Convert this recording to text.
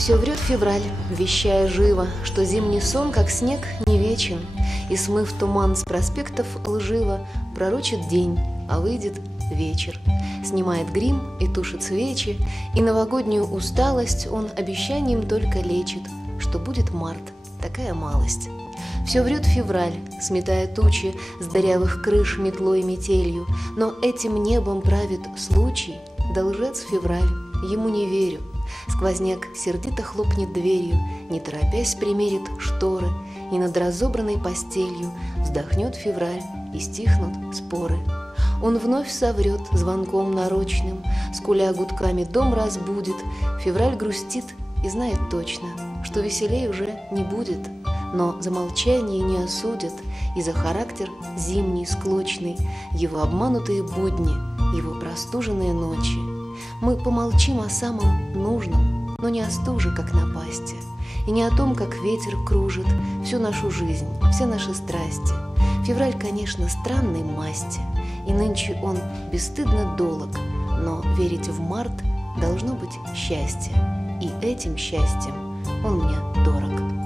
Все врет февраль, вещая живо, что зимний сон, как снег, не вечен, и, смыв туман с проспектов лживо, пророчит день, а выйдет вечер. Снимает грим и тушит свечи, и новогоднюю усталость он обещанием только лечит, что будет март, такая малость. Все врет февраль, сметая тучи с дырявых крыш метлой метелью, но этим небом правит случай, да лжец февраль, ему не верю. Сквозняк сердито хлопнет дверью, не торопясь примерит шторы, и над разобранной постелью вздохнет февраль, и стихнут споры. Он вновь соврет звонком нарочным, скуля гудками дом разбудит. Февраль грустит и знает точно, что веселей уже не будет, но за молчание не осудят и за характер зимний склочный, его обманутые будни, его простуженные ночи. Мы помолчим о самом нужном, но не о стуже, как напасти, и не о том, как ветер кружит всю нашу жизнь, все наши страсти. Февраль, конечно, странной масти, и нынче он бесстыдно долог, но верить в март должно быть счастье, и этим счастьем он мне дорог.